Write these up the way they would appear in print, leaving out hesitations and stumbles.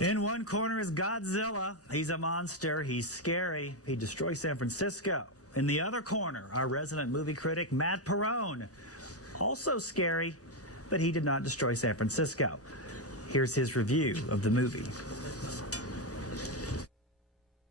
In one corner is Godzilla. He's a monster. He's scary. He destroys San Francisco. In the other corner, our resident movie critic, Matt Perrone. Also scary, but he did not destroy San Francisco. Here's his review of the movie.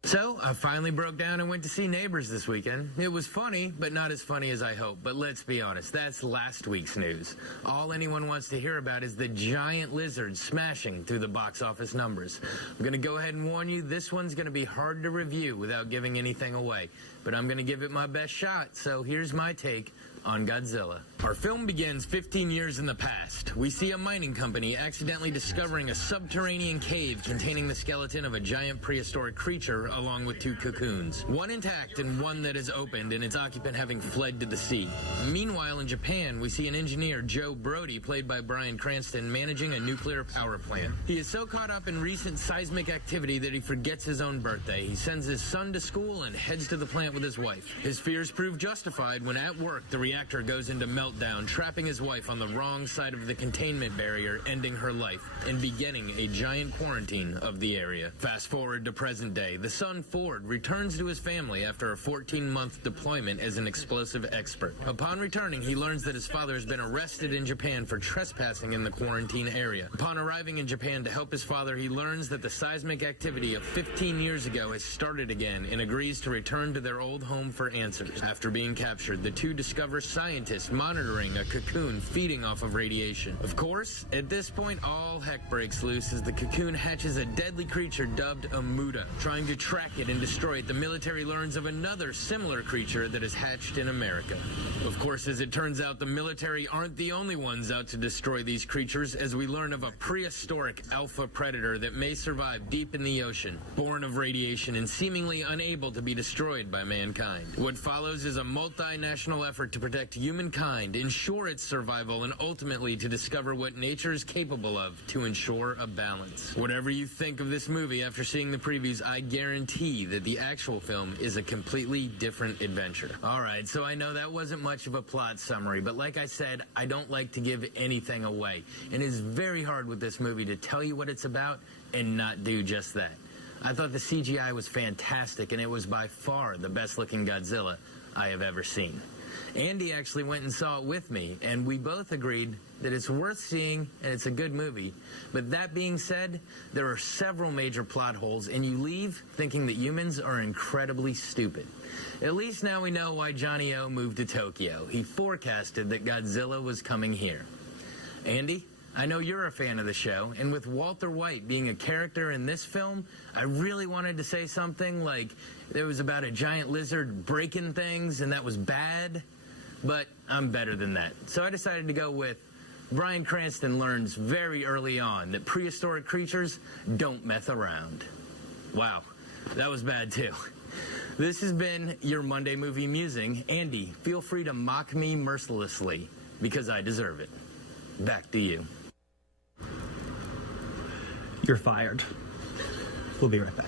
So, I finally broke down and went to see Neighbors this weekend. It was funny, but not as funny as I hoped. But let's be honest, that's last week's news. All anyone wants to hear about is the giant lizard smashing through the box office numbers. I'm going to go ahead and warn you, this one's going to be hard to review without giving anything away. But I'm going to give it my best shot, so here's my take on Godzilla. Our film begins 15 years in the past. We see a mining company accidentally discovering a subterranean cave containing the skeleton of a giant prehistoric creature along with 2 cocoons. One intact and one that is opened and its occupant having fled to the sea. Meanwhile, in Japan, we see an engineer, Joe Brody, played by Bryan Cranston, managing a nuclear power plant. He is so caught up in recent seismic activity that he forgets his own birthday. He sends his son to school and heads to the plant with his wife. His fears prove justified when at work, the reactor goes into meltdown, trapping his wife on the wrong side of the containment barrier, ending her life, and beginning a giant quarantine of the area. Fast forward to present day. The son, Ford, returns to his family after a 14-month deployment as an explosive expert. Upon returning, he learns that his father has been arrested in Japan for trespassing in the quarantine area. Upon arriving in Japan to help his father, he learns that the seismic activity of 15 years ago has started again and agrees to return to their old home for answers. After being captured, the two discover scientists monitoring a cocoon feeding off of radiation. Of course, at this point, all heck breaks loose as the cocoon hatches a deadly creature dubbed a Muda. Trying to track it and destroy it, the military learns of another similar creature that is hatched in America. Of course, as it turns out, the military aren't the only ones out to destroy these creatures, as we learn of a prehistoric alpha predator that may survive deep in the ocean, born of radiation and seemingly unable to be destroyed by mankind. What follows is a multinational effort to protect humankind, ensure its survival, and ultimately to discover what nature is capable of to ensure a balance. Whatever you think of this movie after seeing the previews, I guarantee that the actual film is a completely different adventure. Alright, so I know that wasn't much of a plot summary, but like I said, I don't like to give anything away. And it is very hard with this movie to tell you what it's about and not do just that. I thought the CGI was fantastic, and it was by far the best looking Godzilla I have ever seen. Andy actually went and saw it with me, and we both agreed that it's worth seeing and it's a good movie. But that being said, there are several major plot holes, and you leave thinking that humans are incredibly stupid. At least now we know why Johnny O moved to Tokyo. He forecasted that Godzilla was coming here. Andy, I know you're a fan of the show, and with Walter White being a character in this film, I really wanted to say something like it was about a giant lizard breaking things and that was bad, but I'm better than that. So I decided to go with Bryan Cranston learns very early on that prehistoric creatures don't mess around. Wow, that was bad too. This has been your Monday Movie Musing. Andy, feel free to mock me mercilessly because I deserve it. Back to you. You're fired. We'll be right back.